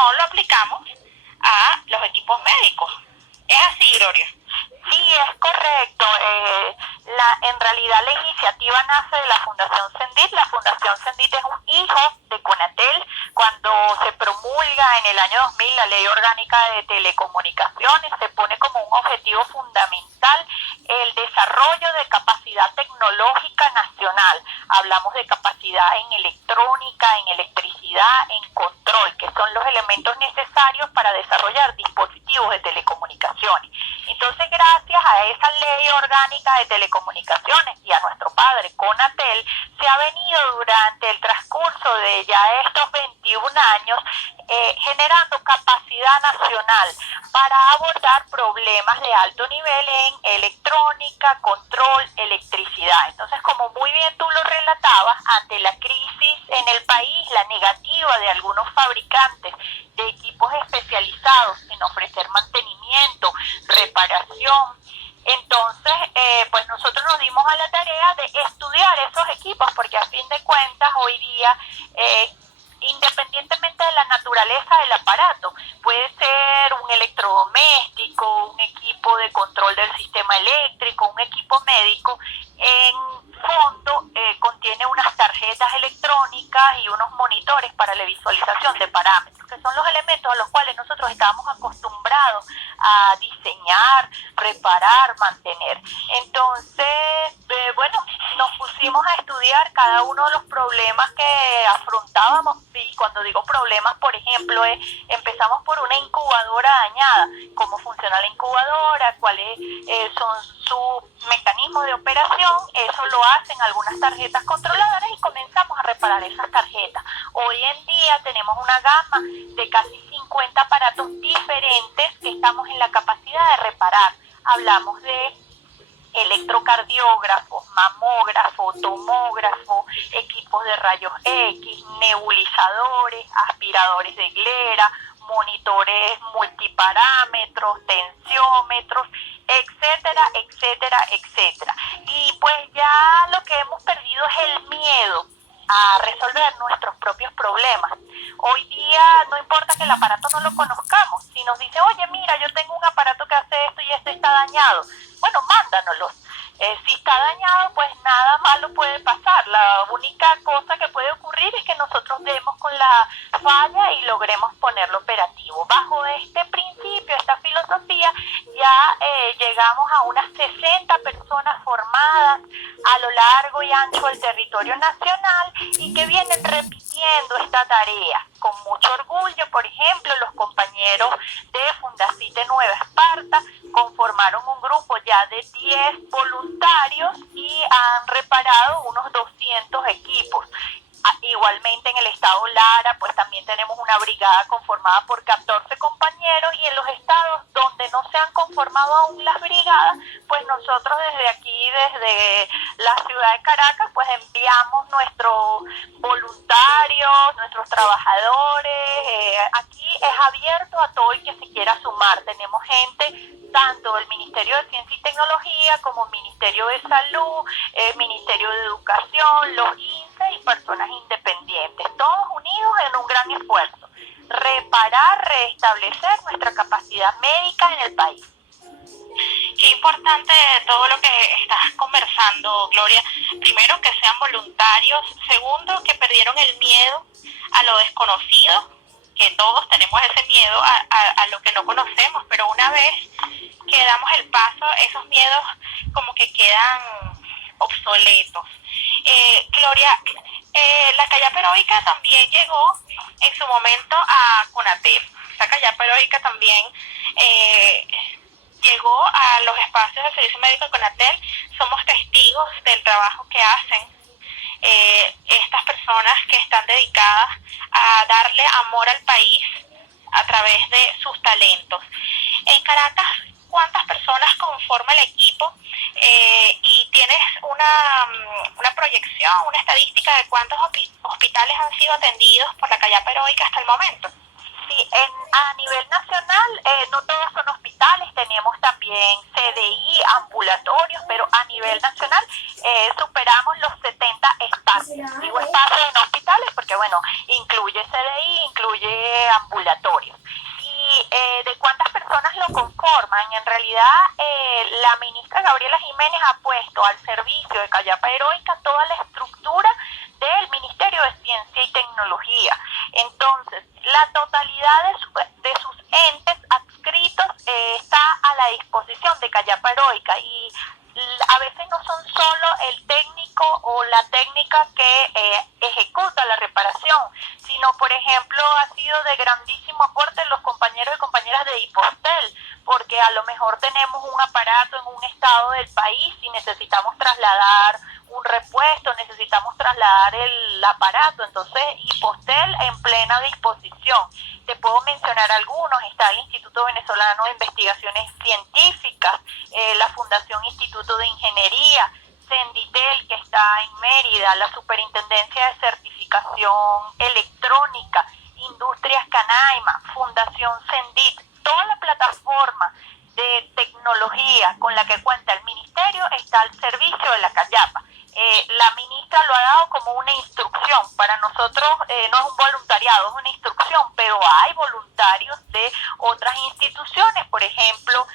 no lo aplicamos a los equipos médicos. ¿Es así, Gloria? Sí, es correcto. En realidad la iniciativa nace de la Fundación Sendit. La Fundación Sendit es un hijo de Conatel. Cuando se promulga en el año 2000 la Ley Orgánica de Telecomunicaciones, se pone como un objetivo fundamental el desarrollo de capacidad tecnológica nacional. Hablamos de capacidad en electrónica, en electricidad, en control, que son los elementos necesarios para desarrollar dispositivos de telecomunicaciones. Entonces, gracias a esa Ley Orgánica de Telecomunicaciones y a nuestro padre Conatel, se ha venido durante el transcurso de ya estos 21 años generando capacidad nacional para abordar problemas de alto nivel en electrónica, control, electricidad. Entonces, como muy bien tú lo relatabas, ante la crisis en el país, la negativa de algunos fabricantes de equipos especializados en ofrecer mantenimiento, reparación, entonces pues nosotros nos dimos a la tarea de estudiar esos equipos, porque a fin de cuentas hoy día independientemente de la naturaleza del aparato, puede ser un electrodoméstico, un equipo de control del sistema eléctrico, un equipo médico, en fondo contiene unas tarjetas electrónicas y unos monitores para la visualización de parámetros, que son los elementos a los cuales nosotros estábamos acostumbrados a diseñar, reparar, mantener. Entonces, bueno, nos pusimos a estudiar cada uno de los problemas que afrontábamos, y cuando digo problemas, por ejemplo, empezamos por una incubadora dañada, cómo funciona la incubadora, cuáles son sus mecanismos de operación. Eso lo hacen algunas tarjetas controladoras y comenzamos a reparar esas tarjetas. Hoy en día tenemos una gama de casi 50 aparatos diferentes que estamos en la capacidad de reparar. Hablamos de electrocardiógrafo, mamógrafo, tomógrafo, equipos de rayos X, nebulizadores, aspiradores de glera, monitores multiparámetros, tensiómetros, etcétera, etcétera, etcétera. Y pues ya lo que hemos perdido es el miedo a resolver nuestros propios problemas. Hoy día no importa que el aparato no lo conozcamos. Si nos dice, oye, mira, yo tengo un aparato que hace esto y este está dañado, bueno, mándanoslo. Si está dañado, pues nada malo puede pasar. La única cosa que puede ocurrir es que nosotros demos con la falla y logremos ponerlo operativo. Bajo este principio, esta filosofía, ya llegamos a unas 60 personas formadas a lo largo y ancho del territorio nacional y que vienen repitiendo esta tarea. Con mucho orgullo, por ejemplo, los compañeros de Fundacite Nueva Esparta conformaron un grupo ya de 10 voluntarios y han reparado unos 200 equipos. Igualmente en el estado Lara, pues también tenemos una brigada conformada por 14 compañeros, y en los estados donde no se han conformado aún las brigadas, pues nosotros desde aquí, desde la ciudad de Caracas, pues enviamos nuestros voluntarios, nuestros trabajadores. Aquí es abierto a todo el que se quiera sumar. Tenemos gente tanto del Ministerio de Ciencia y Tecnología como Ministerio de Salud, Ministerio de Educación, los INSE y personas independientes, todos unidos en un gran esfuerzo: reparar, restablecer nuestra capacidad médica en el país. Qué importante todo lo que estás conversando, Gloria. Primero, que sean voluntarios. Segundo, que perdieron el miedo a lo desconocido, que todos tenemos ese miedo a lo que no conocemos, pero una vez que damos el paso, esos miedos como que quedan obsoletos. Gloria, la callapa heroica también llegó en su momento a Conatel. Esa callapa heroica también llegó a los espacios del Servicio Médico de Conatel. Somos testigos del trabajo que hacen estas personas que están dedicadas a darle amor al país a través de sus talentos. En Caracas, ¿cuántas personas conforma el equipo? Y tienes una proyección, una estadística de cuántos hospitales han sido atendidos por la callapa heroica hasta el momento. Sí, a nivel nacional no todos son hospitales, tenemos también CDI, ambulatorios, pero a nivel nacional superamos los 70 espacios. Digo espacios en hospitales porque, bueno, incluye CDI, incluye ambulatorios. Y de cuántas personas lo conforman, en realidad la ministra Gabriela Jiménez ha puesto al servicio de Callapa Heroica toda la estructura del Ministerio de Ciencia y Tecnología. Entonces, la totalidad de sus entes adscritos está a la disposición de Callapa Heroica, y a veces no son solo el técnico o la técnica que ejecuta la reparación, sino, por ejemplo, ha sido de grandísimo aporte los compañeros y compañeras de Hipostel, porque a lo mejor tenemos un aparato en un estado del país y necesitamos trasladar un repuesto, necesitamos trasladar el aparato, entonces Hipostel en plena disposición. Te puedo mencionar algunos: está el Instituto Venezolano de Investigaciones Científicas, la Fundación Instituto de Ingeniería, Senditel, que está en Mérida, la Superintendencia de Certificación Electrónica, Industrias Canaima, Fundación Sendit. Toda la plataforma de tecnología con la que cuenta el ministerio está al servicio de la Callapa. La ministra lo ha dado como una instrucción. Para nosotros no es un voluntariado, es una instrucción, pero hay voluntarios de otras instituciones. Por ejemplo,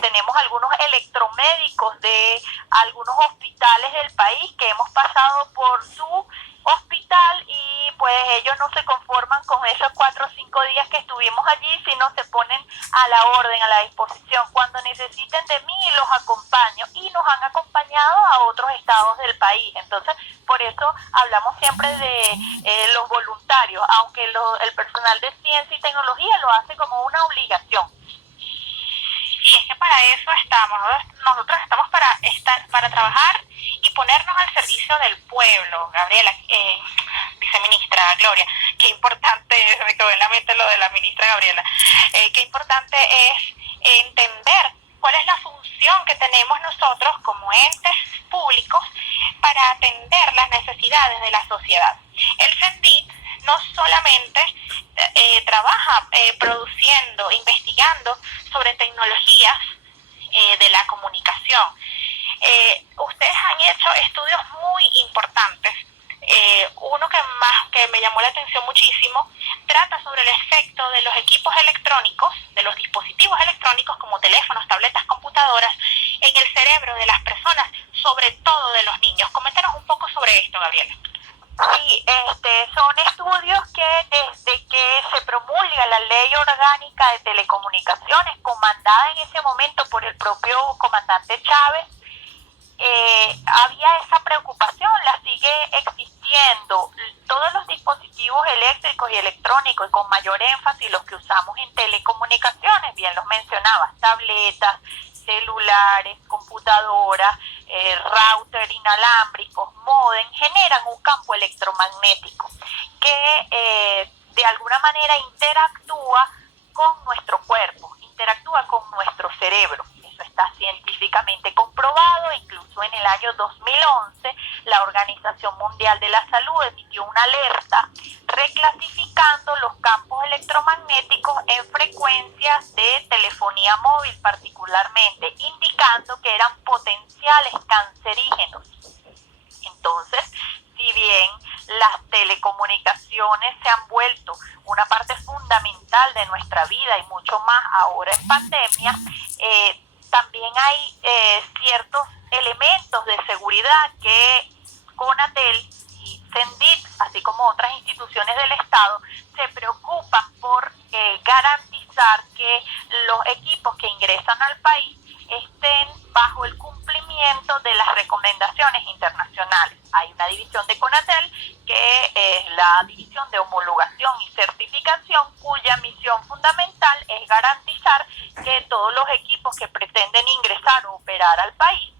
tenemos algunos electromédicos de algunos hospitales del país que hemos pasado por su hospital, y pues ellos no se conforman con esos 4 o 5 días que estuvimos allí, sino se ponen a la orden, a la disposición. Cuando necesiten de mí, los acompaño, y nos han acompañado a otros estados del país. Entonces, por eso hablamos siempre de los voluntarios, aunque el personal de ciencia y tecnología lo hace como una obligación. Y es que para eso estamos, nosotros estamos para trabajar y ponernos al servicio del pueblo. Gabriela, viceministra Gloria, qué importante, me quedó en la mente lo de la ministra Gabriela, qué importante es entender cuál es la función que tenemos nosotros como entes públicos para atender las necesidades de la sociedad. El CENDIT no solamente trabaja produciendo, investigando sobre tecnologías de la comunicación. Ustedes han hecho estudios muy importantes. Uno que me llamó la atención muchísimo trata sobre el efecto de los equipos electrónicos, de los dispositivos electrónicos como teléfonos, tabletas, computadoras, en el cerebro de las personas, sobre todo de los niños. Coméntanos un poco sobre esto, Gabriela. Sí, son estudios que desde que se promulga la Ley Orgánica de Telecomunicaciones, comandada en ese momento por el propio comandante Chávez, había esa preocupación, la sigue existiendo. Todos los dispositivos eléctricos y electrónicos, y con mayor énfasis los que usamos en telecomunicaciones, bien los mencionabas, tabletas, celulares, computadoras, router inalámbricos, modem, generan un campo electromagnético que de alguna manera interactúa con nuestro cuerpo, interactúa con nuestro cerebro. Eso está científicamente comprobado. Incluso en el año 2011 la Organización Mundial de la Salud emitió una alerta reclasificando los campos electromagnéticos en frecuencias de telefonía móvil particularmente, indicando que eran potenciales cancerígenos. Entonces, si bien las telecomunicaciones se han vuelto una parte fundamental de nuestra vida, y mucho más ahora en pandemia, también hay ciertos elementos de seguridad que CONATEL y CENDIT, así como otras instituciones del Estado, se preocupan por garantizar que los equipos que ingresan al país estén bajo el cumplimiento de las recomendaciones internacionales. Hay una división de CONATEL, que es la División de Homologación y Certificación, cuya misión fundamental es garantizar que todos los equipos que pretenden ingresar o operar al país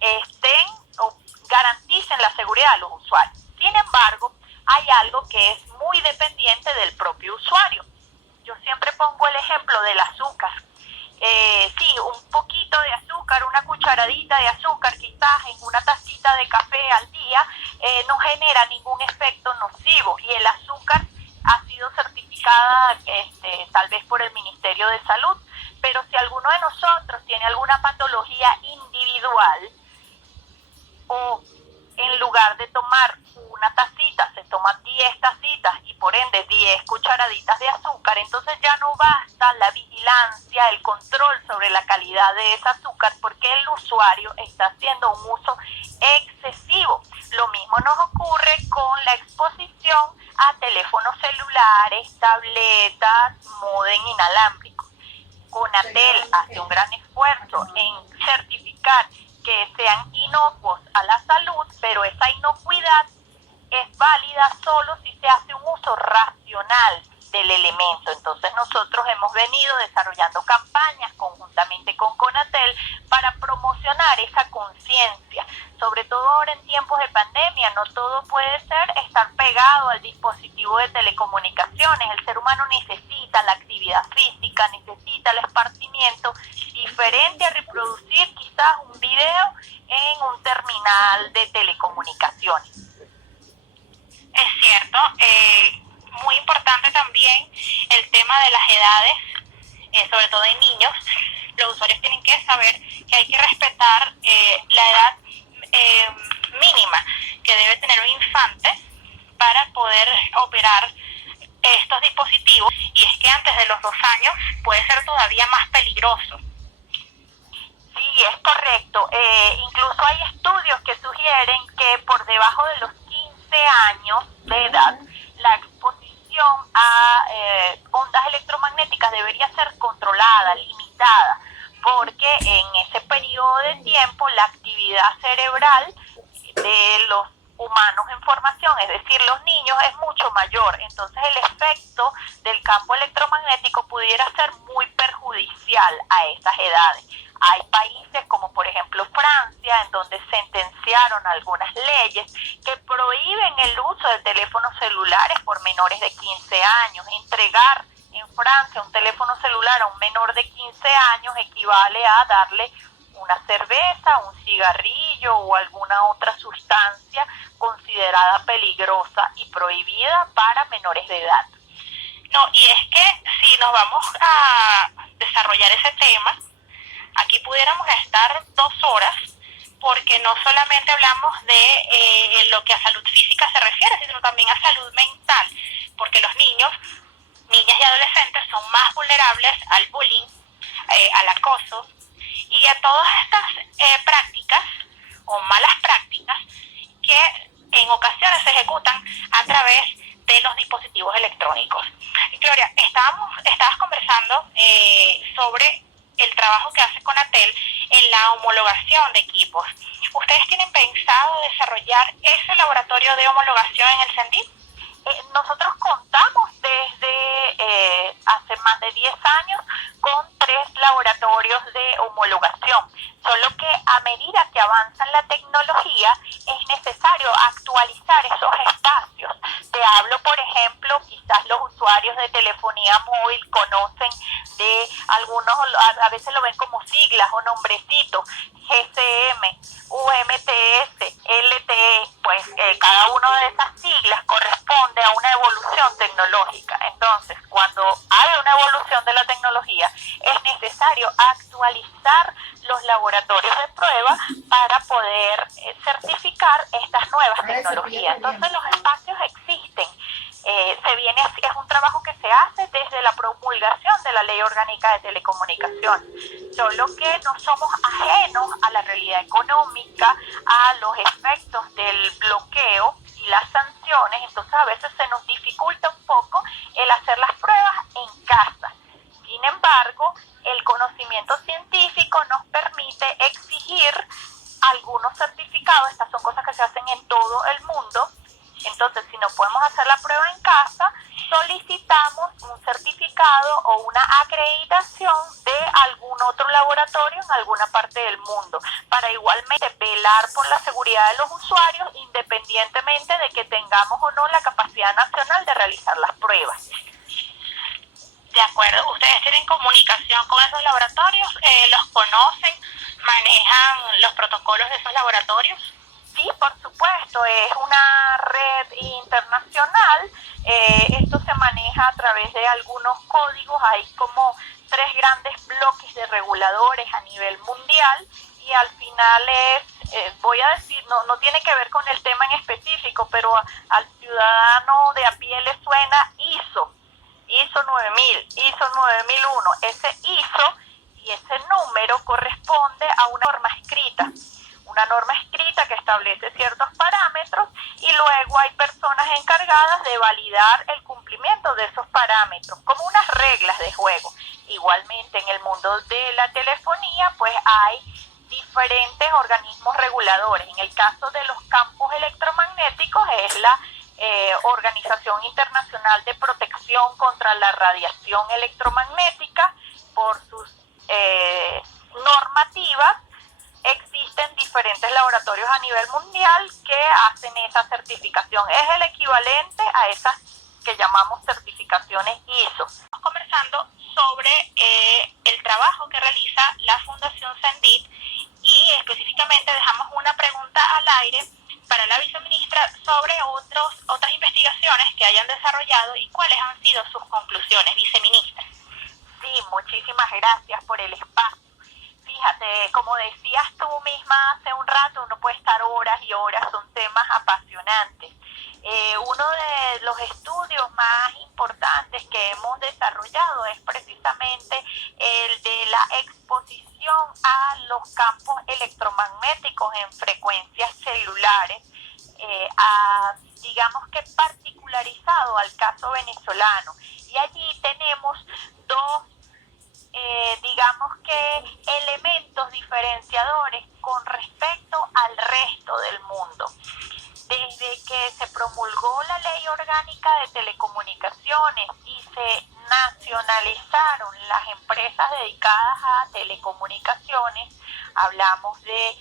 estén o garanticen la seguridad de los usuarios. Sin embargo, hay algo que es muy dependiente del propio usuario. Yo siempre pongo el ejemplo del azúcar. Sí, un poquito de azúcar, una cucharadita de azúcar quizás en una tacita de café al día no genera ningún efecto nocivo, y el azúcar ha sido certificada tal vez por el Ministerio de Salud, pero si alguno de nosotros tiene alguna patología individual, o en lugar de tomar una tacita se toman 10 tacitas y por ende 10 cucharaditas de azúcar, entonces ya no basta la vigilancia, el control sobre la calidad de ese azúcar, porque el usuario está haciendo un uso excesivo. Lo mismo nos ocurre con la exposición a teléfonos celulares, tabletas, módem inalámbrico. Conatel hace un gran esfuerzo en certificar que sean inocuos a la salud, pero esa inocuidad es válida solo si se hace un uso racional del elemento. Entonces nosotros hemos venido desarrollando campañas conjuntamente con Conatel para promocionar esa conciencia, sobre todo ahora en tiempos de pandemia. No todo puede ser estar pegado al dispositivo de telecomunicaciones. El ser humano necesita la actividad física, necesita el esparcimiento, diferente a reproducir quizás un video en un terminal de telecomunicaciones. Es cierto, muy importante también el tema de las edades, sobre todo en niños. Los usuarios tienen que saber que hay que respetar la edad mínima que debe tener un infante para poder operar estos dispositivos, y es que antes de los 2 años puede ser todavía más peligroso. Sí, es correcto. Incluso hay estudios que sugieren que por debajo de los 15 años de edad, la exposición a ondas electromagnéticas debería ser controlada, limitada, porque en ese periodo de tiempo la actividad cerebral de los humanos en formación, es decir, los niños, es mucho mayor. Entonces el efecto del campo electromagnético pudiera ser muy perjudicial a esas edades. Hay países como por ejemplo Francia, en donde sentenciaron algunas leyes que prohíben el uso de teléfonos celulares por menores de 15 años. Entregar en Francia un teléfono celular a un menor de 15 años equivale a darle una cerveza, un cigarrillo o alguna otra sustancia considerada peligrosa y prohibida para menores de edad. No, y es que si nos vamos a desarrollar ese tema, aquí pudiéramos estar 2 horas, porque no solamente hablamos de lo que a salud física se refiere, sino también a salud mental, porque los niños, niñas y adolescentes son más vulnerables al bullying, al acoso y a todas estas prácticas o malas prácticas que en ocasiones se ejecutan a través de los dispositivos electrónicos. Gloria, estabas conversando sobre el trabajo que hace Conatel en la homologación de equipos. ¿Ustedes tienen pensado desarrollar ese laboratorio de homologación en el CENDIT? Nosotros contamos desde hace más de 10 años con 3 laboratorios de homologación, solo que a medida que avanza la tecnología es necesario actualizar esos espacios. Te hablo, por ejemplo, quizás los usuarios de telefonía móvil conocen de algunos, a veces lo ven como siglas o nombrecitos, GSM, UMTS, LTE, pues cada una de esas siglas corresponde a una evolución tecnológica. Entonces, cuando hay una evolución de la tecnología, es necesario actualizar los laboratorios de prueba para poder certificar estas nuevas tecnologías. Entonces, los espacios existen. Es un trabajo que se hace desde la promulgación de la Ley Orgánica de Telecomunicaciones, solo que no somos ajenos a la realidad económica, a los efectos del bloqueo y las sanciones. Entonces a veces se nos dificulta un poco el hacer las pruebas en casa. Sin embargo, el conocimiento científico nos permite exigir algunos certificados. Estas son cosas que se hacen en todo el mundo. Entonces, si no podemos hacer la prueba en casa, solicitamos un certificado o una acreditación de algún otro laboratorio en alguna parte del mundo, para igualmente velar por la seguridad de los usuarios, independientemente de que tengamos o no la capacidad nacional de realizar las pruebas. De acuerdo. ¿Ustedes tienen comunicación con esos laboratorios? ¿Los conocen? ¿Manejan los protocolos de esos laboratorios? Sí, por supuesto, es una red internacional. Esto se maneja a través de algunos códigos. Hay como 3 grandes bloques de reguladores a nivel mundial y al final es voy a decir, no tiene que ver con el tema en específico, pero al ciudadano de a pie le suena ISO 9000, ISO 9001. Ese ISO y ese número corresponde a una norma escrita que establece ciertos parámetros, y luego hay personas encargadas de validar el cumplimiento de esos parámetros, como unas reglas de juego. Igualmente en el mundo de la telefonía pues hay diferentes organismos reguladores. En el caso de los campos electromagnéticos es la Organización Internacional de Protección contra la Radiación Electromagnética. Por sus normativas existen diferentes laboratorios a nivel mundial que hacen esa certificación. Es el equivalente a esas que llamamos certificaciones ISO. Estamos conversando sobre el trabajo que realiza la Fundación Sendit, y específicamente dejamos una pregunta al aire para la viceministra sobre otras investigaciones que hayan desarrollado y cuáles han sido sus conclusiones, viceministra. Sí, muchísimas gracias por el espacio. Fíjate, como decías tú misma hace un rato, uno puede estar horas y horas, son temas apasionantes. Uno de los estudios más importantes que hemos desarrollado es precisamente el de la exposición a los campos electromagnéticos en frecuencias celulares, digamos que particularizado al caso venezolano. Y allí tenemos dos digamos que elementos diferenciadores con respecto al resto del mundo. Desde que se promulgó la Ley Orgánica de Telecomunicaciones y se nacionalizaron las empresas dedicadas a telecomunicaciones, hablamos de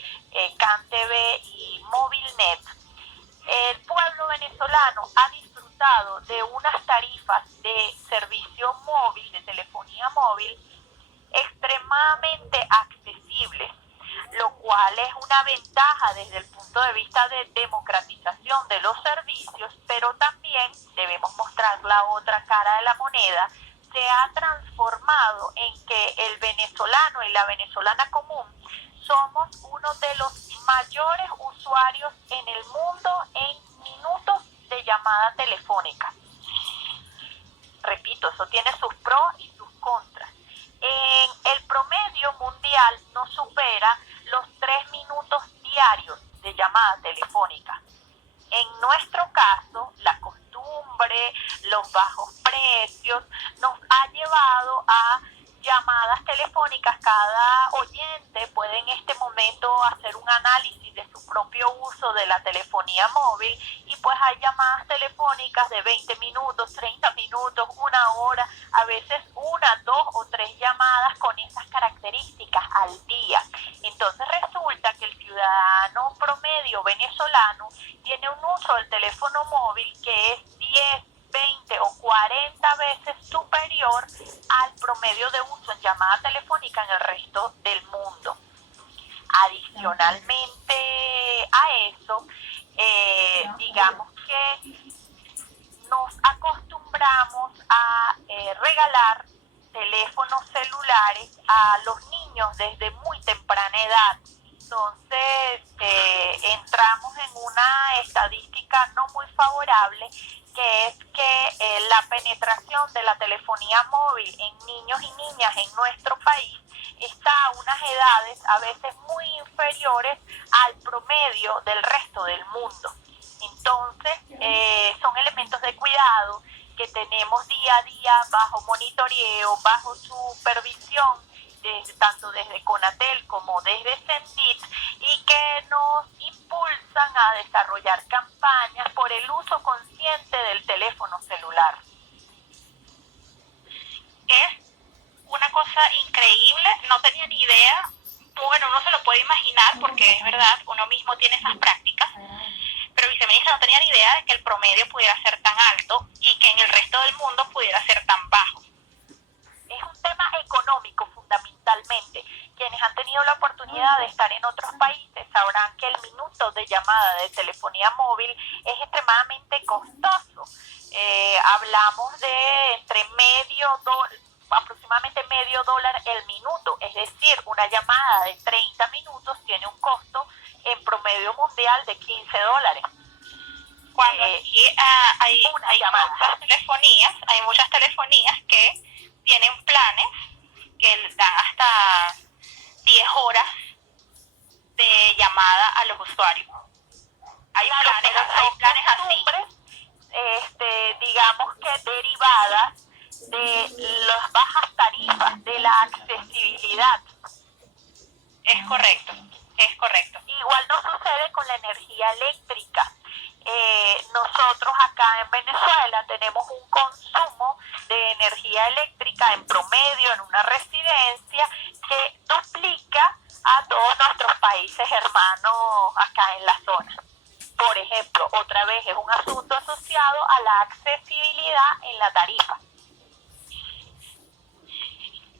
CanTV y Movilnet, el pueblo venezolano ha disfrutado de unas tarifas de servicio móvil, de telefonía móvil, extremadamente accesibles, lo cual es una ventaja desde el punto de vista de democratización de los servicios, pero también debemos mostrar la otra cara de la moneda. Se ha transformado en que el venezolano y la venezolana común somos uno de los mayores usuarios en el mundo en minutos de llamada telefónica. Repito, eso tiene sus pros y sus contras. En el promedio mundial no supera los 3 minutos diarios de llamada telefónica. En nuestro caso, la costumbre, los bajos precios nos ha llevado a llamadas telefónicas. Cada oyente puede en este momento hacer un análisis de su propio uso de la telefonía móvil, y pues hay llamadas telefónicas de 20 minutos, 30 minutos, una hora, a veces 1, 2 o 3 llamadas con esas características al día. Entonces resulta que el ciudadano promedio venezolano tiene un uso del teléfono móvil que es 10, 20 o 40 veces superior al promedio de uso en llamada telefónica en el resto del mundo. Adicionalmente a eso, digamos que nos acostumbramos a regalar teléfonos celulares a los niños desde muy temprana edad. Entonces entramos en una estadística no muy favorable, que es que la penetración de la telefonía móvil en niños y niñas en nuestro país está a unas edades a veces muy inferiores al promedio del resto del mundo. Entonces son elementos de cuidado que tenemos día a día bajo monitoreo, bajo supervisión, tanto desde CONATEL como desde Sendit, y que nos impulsan a desarrollar campañas por el uso consciente del teléfono celular. Es una cosa increíble, no tenía ni idea. Bueno, uno se lo puede imaginar porque es verdad, uno mismo tiene esas prácticas, pero viceministra, no tenía ni idea de que el promedio pudiera ser tan alto y que en el resto del mundo pudiera ser tan bajo. Es un tema económico fundamentalmente. Quienes han tenido la oportunidad de estar en otros países sabrán que el minuto de llamada de telefonía móvil es extremadamente costoso. Hablamos de aproximadamente $0.50 el minuto, es decir, una llamada de 30 minutos tiene un costo en promedio mundial de $15. Cuando aquí hay muchas telefonías que tienen planes que dan hasta 10 horas de llamada a los usuarios. Hay planes así. Digamos que derivadas de las bajas tarifas, de la accesibilidad. Es correcto. Igual no sucede con la energía eléctrica. Nosotros acá en Venezuela tenemos un consumo de energía eléctrica en promedio en una residencia que duplica a todos nuestros países hermanos acá en la zona. Por ejemplo, otra vez es un asunto asociado a la accesibilidad en la tarifa.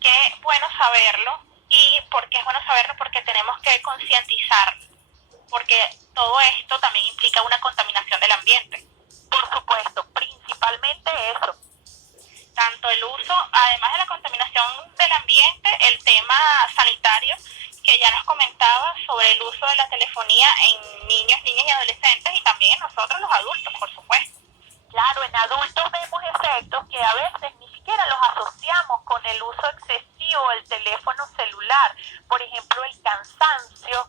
Qué bueno saberlo. ¿Y por qué es bueno saberlo? Porque tenemos que concientizar, porque todo esto también implica una contaminación del ambiente. Por supuesto, principalmente eso. Tanto el uso, además de la contaminación del ambiente, el tema sanitario, que ya nos comentaba sobre el uso de la telefonía en niños, niñas y adolescentes, y también en nosotros los adultos, por supuesto. Claro, en adultos vemos efectos que a veces ni siquiera los asociamos con el uso excesivo del teléfono celular. Por ejemplo, el cansancio,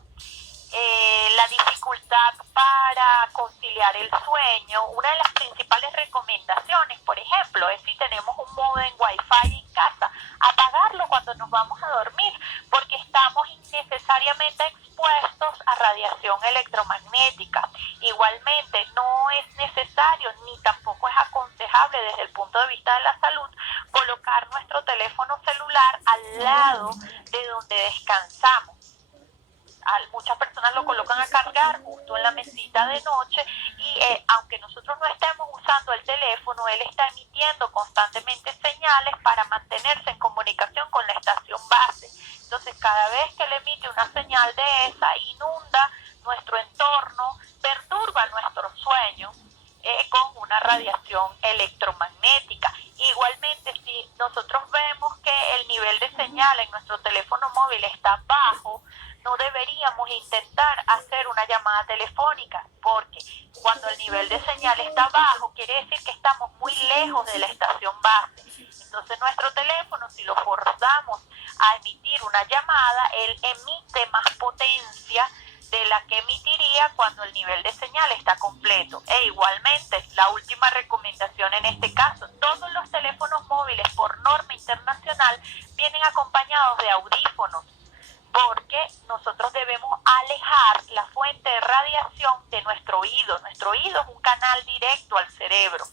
la dificultad para conciliar el sueño. Una de las principales recomendaciones, por ejemplo, es si tenemos un módem Wi-Fi en casa, apagarlo cuando nos vamos a dormir, porque estamos innecesariamente expuestos a radiación electromagnética. Igualmente, no es necesario ni tampoco es aconsejable desde el punto de vista de la salud colocar nuestro teléfono celular al lado de donde descansamos. Muchas personas lo colocan a cargar justo en la mesita de noche y aunque nosotros no estemos usando el teléfono, él está emitiendo constantemente señales para mantenerse en comunicación con la estación base. Entonces, cada vez que él emite una señal de esa, inunda nuestro entorno, perturba nuestro sueño con una radiación electromagnética. Igualmente, si nosotros vemos que el nivel de señal en nuestro teléfono móvil está bajo, no deberíamos intentar hacer una llamada telefónica, porque cuando el nivel de señal está bajo, quiere decir que estamos muy lejos de la estación base. Entonces nuestro teléfono, si lo forzamos a emitir una llamada, él emite más potencia de la que emitiría cuando el nivel de señal está completo. E igualmente, la última recomendación en este caso, todos los teléfonos móviles por norma internacional vienen acompañados de audífonos, porque nosotros debemos alejar la fuente de radiación de nuestro oído. Nuestro oído es un canal directo al cerebro.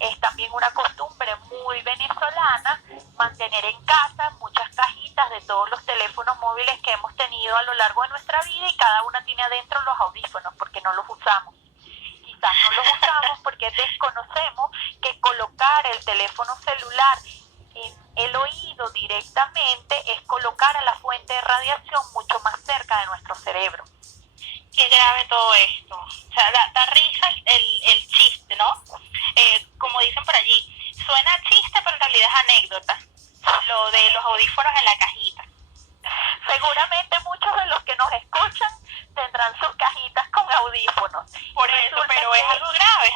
Es también una costumbre muy venezolana mantener en casa muchas cajitas de todos los teléfonos móviles que hemos tenido a lo largo de nuestra vida, y cada una tiene adentro los audífonos porque no los usamos. Quizás no los usamos porque desconocemos que colocar el teléfono celular en el oído directamente es colocar a la fuente de radiación mucho más cerca de nuestro cerebro. Qué grave todo esto. O sea, da risa el chiste, ¿no? Como dicen por allí, suena chiste, pero en realidad es anécdota. Lo de los audífonos en la cajita. Seguramente muchos de los que nos escuchan tendrán sus cajitas con audífonos. Por eso, pero es algo grave.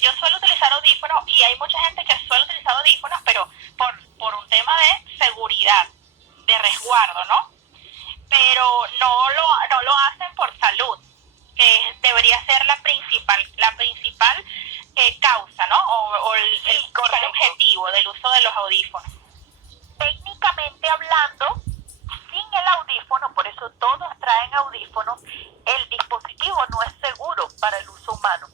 Yo suelo utilizar audífonos y hay mucha gente que suele utilizar audífonos, pero por un tema de seguridad, de resguardo, ¿no? Pero no lo hacen por salud, que debería ser la principal causa, ¿no? O el objetivo del uso de los audífonos. Técnicamente hablando, sin el audífono, por eso todos traen audífonos, el dispositivo no es seguro para el uso humano.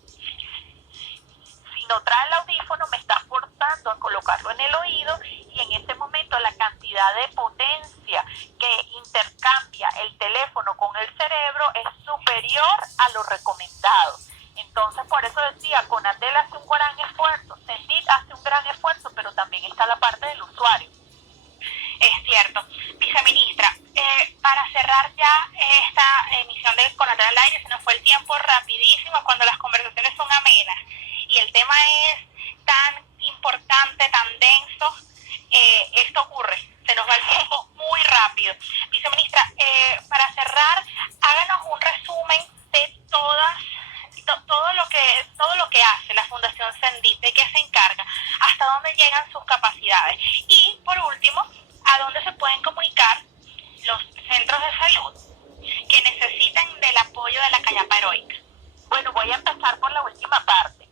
Si no trae el audífono, me está forzando a colocarlo en el oído, y en ese momento la cantidad de potencia que intercambia el teléfono con el cerebro es superior a lo recomendado. Entonces, por eso decía, Conatel hace un gran esfuerzo, CENDIT hace un gran esfuerzo, pero también está la parte del usuario. Es cierto. Viceministra, para cerrar ya esta emisión de Conatel al aire, se nos fue el tiempo rapidísimo cuando las conversaciones son amenas y el tema es tan importante, tan denso. Esto ocurre, se nos va el tiempo muy rápido. Viceministra, para cerrar, háganos se encarga, hasta dónde llegan sus capacidades y, por último, a dónde se pueden comunicar los centros de salud que necesitan del apoyo de la Callapa Heroica. Bueno, voy a empezar por la última parte.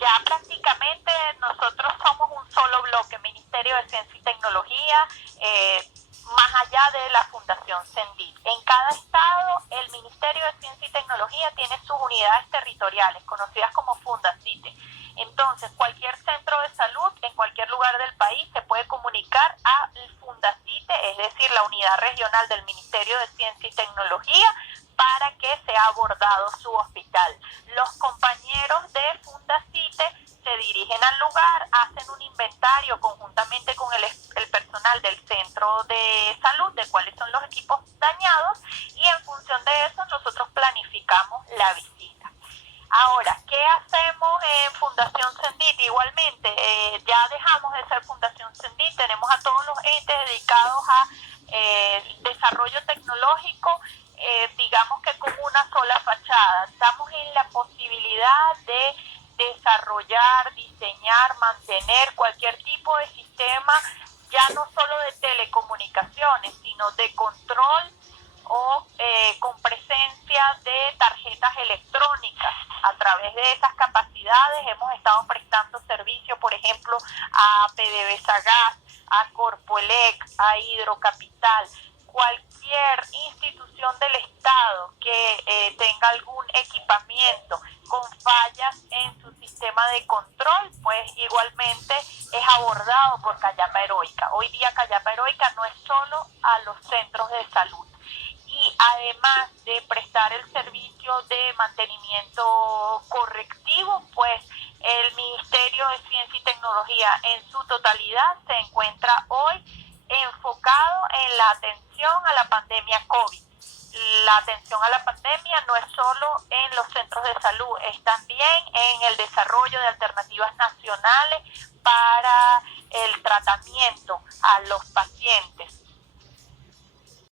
Ya prácticamente nosotros somos un solo bloque, Ministerio de Ciencia y Tecnología, más allá de la Fundación CENDIT. En cada estado, el Ministerio de Ciencia y Tecnología tiene sus unidades territoriales, conocidas como Fundacite. Entonces, cualquier centro de salud en cualquier lugar del país se puede comunicar a Fundacite, es decir, la unidad regional del Ministerio de Ciencia y Tecnología, para que sea abordado su hospital. Los compañeros de Fundacite se dirigen al lugar, hacen un inventario conjuntamente con el personal del centro de salud de cuáles son los equipos dañados y en función de eso nosotros planificamos la visita. Ahora, ¿qué hacemos en Fundación CENDIT? Igualmente, ya dejamos de ser Fundación CENDIT, tenemos a todos los entes dedicados a desarrollo tecnológico, digamos que con una sola fachada. Estamos en la posibilidad de desarrollar, diseñar, mantener cualquier tipo de sistema, ya no solo de telecomunicaciones, sino de control o con presencia de tarjetas electrónicas. A través de esas capacidades hemos estado prestando servicio, por ejemplo, a PDVSA Gas, a Corpoelec, a Hidrocapital. Cualquier institución del Estado que tenga algún equipamiento con fallas en su sistema de control, pues igualmente es abordado por Callapa Heroica. Hoy día Callapa Heroica no es solo a los centros de salud. Y además de prestar el servicio de mantenimiento correctivo, pues el Ministerio de Ciencia y Tecnología en su totalidad se encuentra hoy enfocado en la atención a la pandemia COVID. La atención a la pandemia no es solo en los centros de salud, es también en el desarrollo de alternativas nacionales para el tratamiento a los pacientes.